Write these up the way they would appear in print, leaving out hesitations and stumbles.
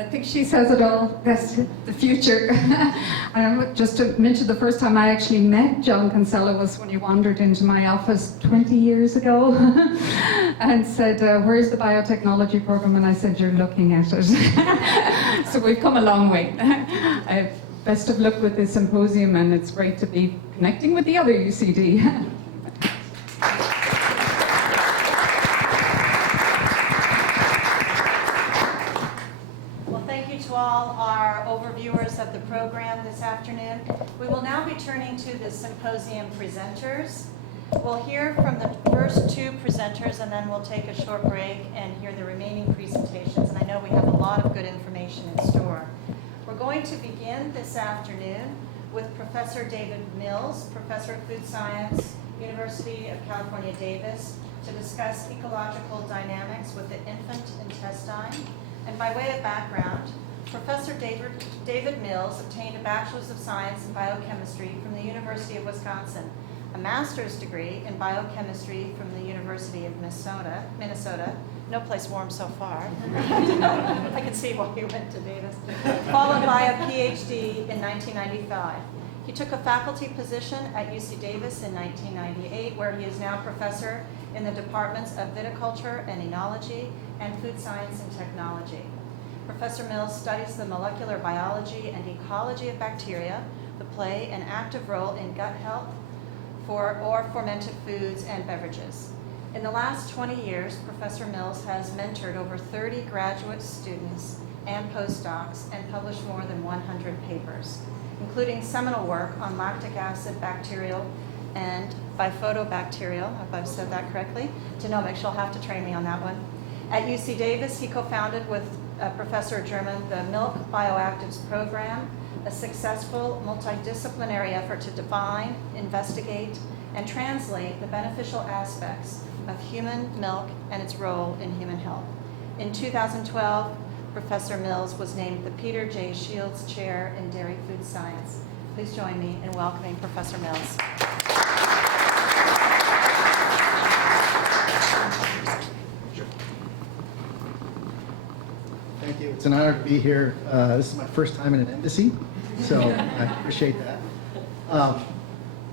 I think she says it all. That's the future. Just to mention, the first time I actually met John Kinsella was when he wandered into my office 20 years ago and said, where's the biotechnology program? And I said, you're looking at it. So we've come a long way. Best of luck with this symposium, and it's great to be connecting with the other UCD. All our overviewers of the program this afternoon. We will now be turning to the symposium presenters. We'll hear from the first two presenters, and then we'll take a short break and hear the remaining presentations. And I know we have a lot of good information in store. We're going to begin this afternoon with Professor David Mills, Professor of Food Science, University of California, Davis, to discuss ecological dynamics with the infant intestine. And by way of background, Professor David Mills obtained a Bachelor's of Science in Biochemistry from the University of Wisconsin, a master's degree in biochemistry from the University of Minnesota, no place warm so far. I can see why you went to Davis. Followed by a PhD in 1995. He took a faculty position at UC Davis in 1998, where he is now professor in the departments of viticulture and enology and food science and technology. Professor Mills studies the molecular biology and ecology of bacteria that play an active role in gut health or fermented foods and beverages. In the last 20 years, Professor Mills has mentored over 30 graduate students and postdocs and published more than 100 papers, including seminal work on lactic acid bacterial and bifidobacterial, I hope I've said that correctly, genomics. You'll have to train me on that one. At UC Davis, he co-founded with Professor German the Milk Bioactives Program, a successful multidisciplinary effort to define, investigate, and translate the beneficial aspects of human milk and its role in human health. In 2012, Professor Mills was named the Peter J. Shields Chair in Dairy Food Science. Please join me in welcoming Professor Mills. Thank you. It's an honor to be here. This is my first time in an embassy, so I appreciate that.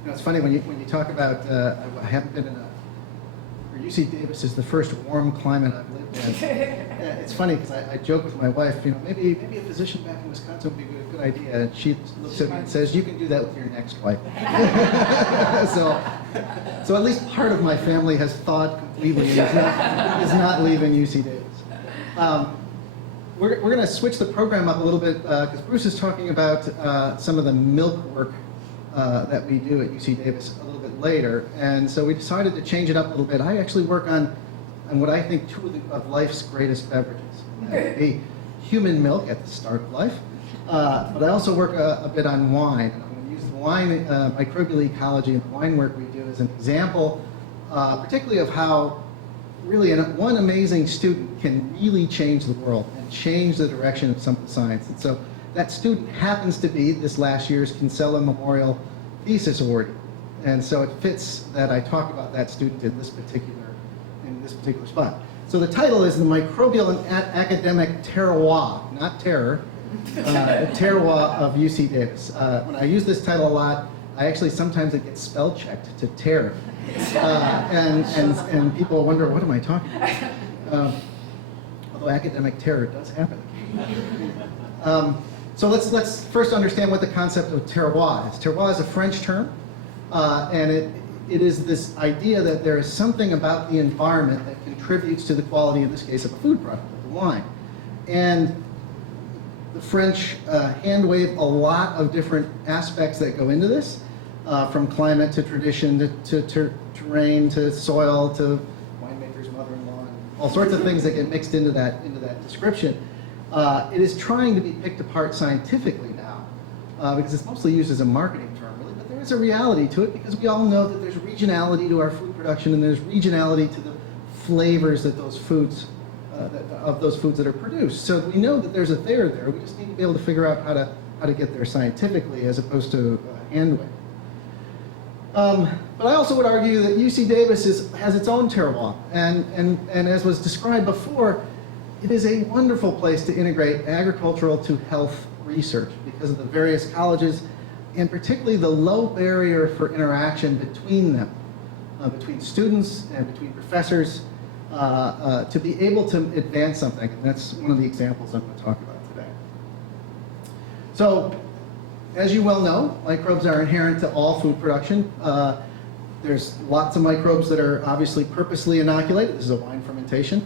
It's funny when you talk about I haven't been in UC Davis is the first warm climate I've lived in. It's funny because I joke with my wife, maybe a physician back in Wisconsin would be a good idea. And she looks at me and says, "You can do that with your next wife." so at least part of my family has thawed completely and is not leaving UC Davis. We're going to switch the program up a little bit because Bruce is talking about some of the milk work that we do at UC Davis a little bit later. And so we decided to change it up a little bit. I actually work on what I think two of life's greatest beverages. That would be human milk at the start of life. But I also work a bit on wine. And I'm going to use the wine microbial ecology and the wine work we do as an example, particularly of how really one amazing student can really change the world and change the direction of some of the science. And so that student happens to be this last year's Kinsella Memorial Thesis Award. And so it fits that I talk about that student in this particular spot. So the title is The Microbial and Academic Terroir, not terror, the terroir of UC Davis. When I use this title a lot, sometimes it gets spell checked to terror. And people wonder, what am I talking about? Although academic terror does happen. So let's first understand what the concept of terroir is. Terroir is a French term, and it is this idea that there is something about the environment that contributes to the quality, in this case, of a food product, of the wine. And the French hand wave a lot of different aspects that go into this, from climate to tradition to terrain to soil to winemaker's mother-in-law, and all sorts of things that get mixed into that description. It is trying to be picked apart scientifically now, because it's mostly used as a marketing term, really, but there is a reality to it because we all know that there's regionality to our food production and there's regionality to the flavors that those foods, of those foods that are produced. So we know that there's a there there. We just need to be able to figure out how to get there scientifically as opposed to hand wave. But I also would argue that UC Davis has its own terroir, and as was described before, it is a wonderful place to integrate agricultural to health research because of the various colleges and particularly the low barrier for interaction between them, between students and between professors, to be able to advance something. And that's one of the examples I'm going to talk about today. So, as you well know, microbes are inherent to all food production. There's lots of microbes that are obviously purposely inoculated. This is a wine fermentation,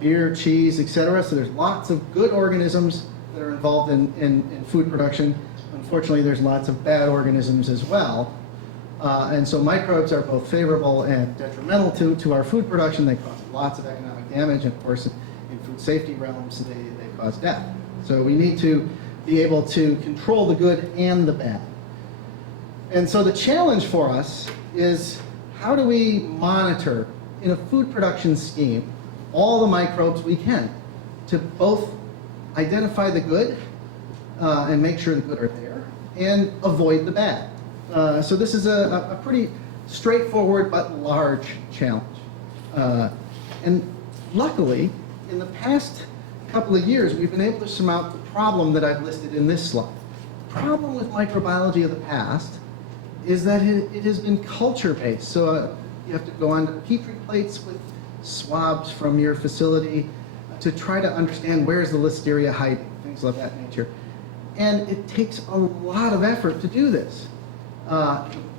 beer, cheese, etc. So there's lots of good organisms that are involved in food production. Unfortunately, there's lots of bad organisms as well. And so microbes are both favorable and detrimental to our food production. They cause lots of economic damage, and of course, in food safety realms, they cause death. So we need to be able to control the good and the bad. And so the challenge for us is, how do we monitor in a food production scheme all the microbes we can to both identify the good and make sure the good are there and avoid the bad. So this is a pretty straightforward but large challenge. And luckily, in the past couple of years, we've been able to surmount the problem that I've listed in this slide. The problem with microbiology of the past is that it has been culture-based. So you have to go onto Petri plates with swabs from your facility to try to understand where's the Listeria hiding, things of that nature. And it takes a lot of effort to do this.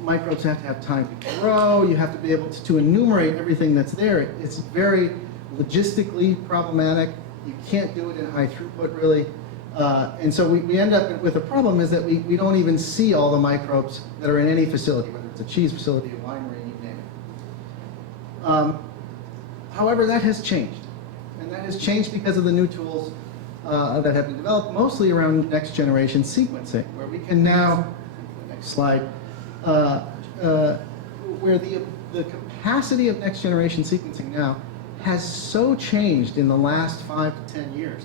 Microbes have to have time to grow. You have to be able to enumerate everything that's there. It's very logistically problematic. You can't do it in high throughput, really. And so we end up with a problem is that we don't even see all the microbes that are in any facility, whether it's a cheese facility, a winery, you name it. However, that has changed. And that has changed because of the new tools that have been developed, mostly around next generation sequencing, where we can now, next slide, where the capacity of next generation sequencing now has so changed in the last 5 to 10 years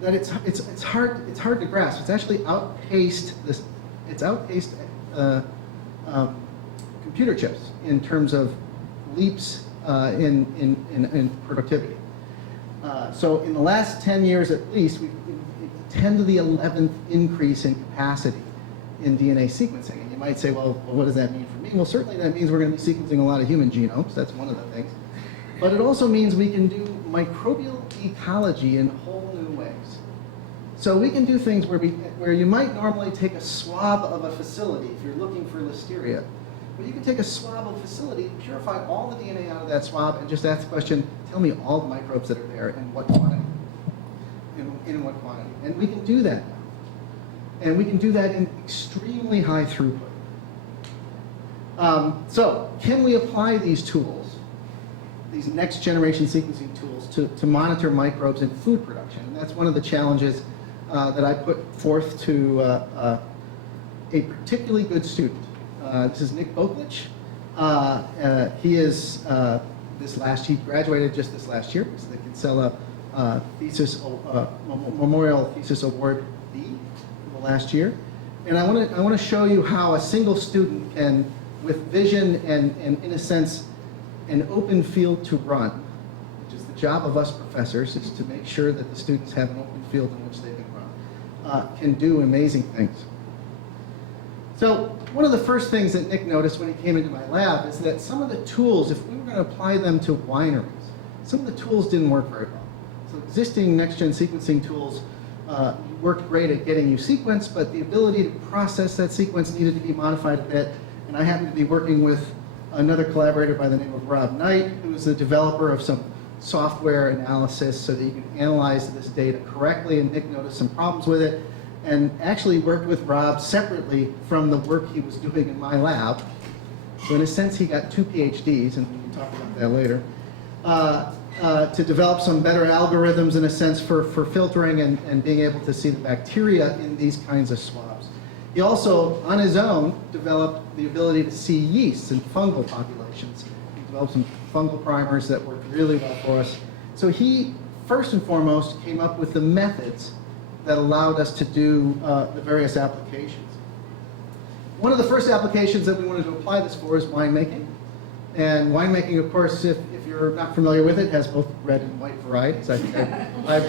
that it's hard to grasp. It's actually outpaced this. It's outpaced computer chips in terms of leaps in productivity. So in the last 10 years at least, we've 10 to the 11th increase in capacity in DNA sequencing. And you might say, well, what does that mean for me? Well, certainly that means we're going to be sequencing a lot of human genomes. That's one of the things. But it also means we can do microbial ecology in whole new ways. So we can do things where you might normally take a swab of a facility if you're looking for Listeria. But you can take a swab of a facility, purify all the DNA out of that swab, and just ask the question, tell me all the microbes that are there and what quantity. In what quantity. And we can do that now. And we can do that in extremely high throughput. So can we apply these tools, these next generation sequencing tools, to monitor microbes in food production? And that's one of the challenges that I put forth to a particularly good student. This is Nick Boklich. He is he graduated just this last year. It's the Kinsella Memorial Thesis Award B for the last year. And I want to show you how a single student can, with vision and in a sense, an open field to run, which is the job of us professors, is to make sure that the students have an open field in which they can run, can do amazing things. So one of the first things that Nick noticed when he came into my lab is that some of the tools, if we were going to apply them to wineries, some of the tools didn't work very well. So existing next-gen sequencing tools worked great at getting you sequenced, but the ability to process that sequence needed to be modified a bit. And I happened to be working with another collaborator by the name of Rob Knight, who is the developer of some software analysis so that you can analyze this data correctly, and Nick noticed some problems with it, and actually worked with Rob separately from the work he was doing in my lab. So in a sense, he got 2 PhDs, and we can talk about that later, to develop some better algorithms, in a sense, for filtering and being able to see the bacteria in these kinds of swabs. He also, on his own, developed the ability to see yeasts and fungal populations. He developed some fungal primers that worked really well for us. So he, first and foremost, came up with the methods that allowed us to do the various applications. One of the first applications that we wanted to apply this for is winemaking. And winemaking, of course, if you're you're not familiar with it, it has both red and white varieties. I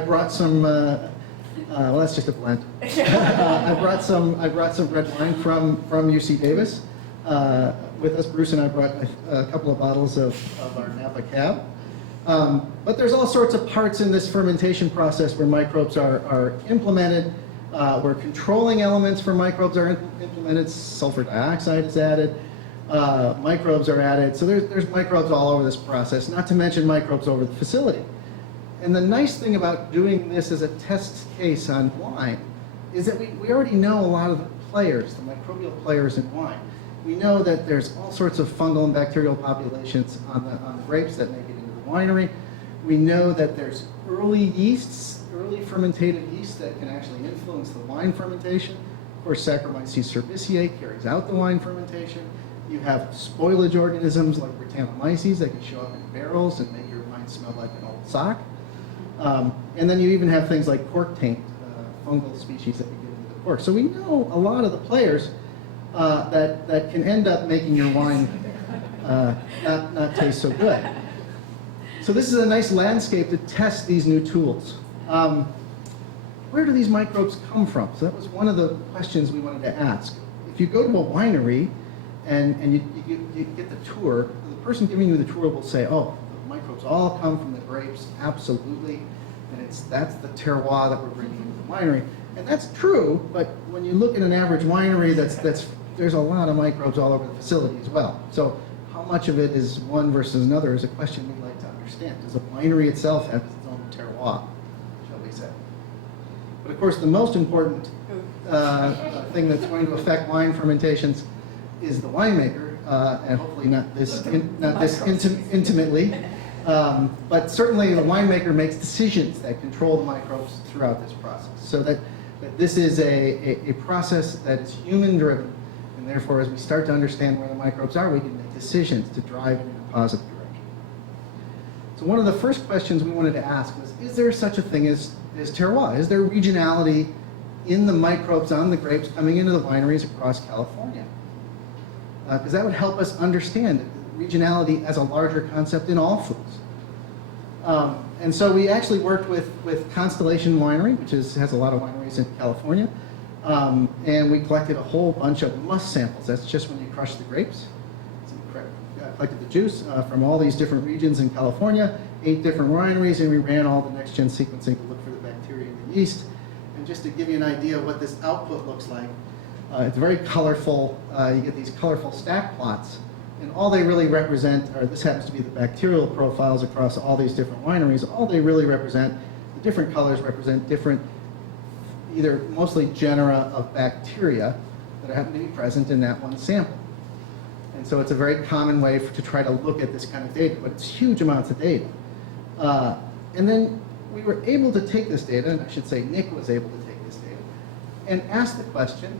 brought some. Well, that's just a blend. I brought some red wine from UC Davis with us. Bruce and I brought a couple of bottles of our Napa Cab. But there's all sorts of parts in this fermentation process where microbes are implemented, where controlling elements for microbes are implemented. Sulfur dioxide is added, microbes are added. So there's microbes all over this process, not to mention microbes over the facility. And the nice thing about doing this as a test case on wine is that we already know a lot of the players, the microbial players in wine. We know that there's all sorts of fungal and bacterial populations on the grapes that make it into the winery. We know that there's early yeasts, early fermentated yeast that can actually influence the wine fermentation. Of course, Saccharomyces cerevisiae carries out the wine fermentation. You have spoilage organisms like Brettanomyces that can show up in barrels and make your wine smell like an old sock. And then you even have things like cork taint, fungal species that we get into the cork. So we know a lot of the players that can end up making your wine not taste so good. So this is a nice landscape to test these new tools. Where do these microbes come from? So that was one of the questions we wanted to ask. If you go to a winery and you get the tour, the person giving you the tour will say, oh, the microbes all come from the grapes, absolutely, and that's the terroir that we're bringing into the winery. And that's true, but when you look at an average winery, there's a lot of microbes all over the facility as well. So how much of it is one versus another is a question we'd like to understand. Does the winery itself have its own terroir, shall we say? But of course, the most important thing that's going to affect wine fermentations is the winemaker, and hopefully not this intimately. But certainly the winemaker makes decisions that control the microbes throughout this process. So that this is a process that's human-driven, and therefore as we start to understand where the microbes are, we can make decisions to drive it in a positive direction. So one of the first questions we wanted to ask was, is there such a thing as terroir? Is there regionality in the microbes on the grapes coming into the wineries across California? Because that would help us understand regionality as a larger concept in all foods. And so we actually worked with Constellation Winery, which has a lot of wineries in California, and we collected a whole bunch of must samples. That's just when you crush the grapes. So we collected the juice from all these different regions in California, 8 different wineries, and we ran all the next-gen sequencing to look for the bacteria in the yeast. And just to give you an idea of what this output looks like, it's very colorful. You get these colorful stack plots. And all they really represent, or this happens to be the bacterial profiles across all these different wineries, all they really represent, the different colors represent different, either mostly genera of bacteria that happen to be present in that one sample. And so it's a very common way to try to look at this kind of data, but it's huge amounts of data. And then we were able to take this data, and I should say Nick was able to take this data, and ask the question,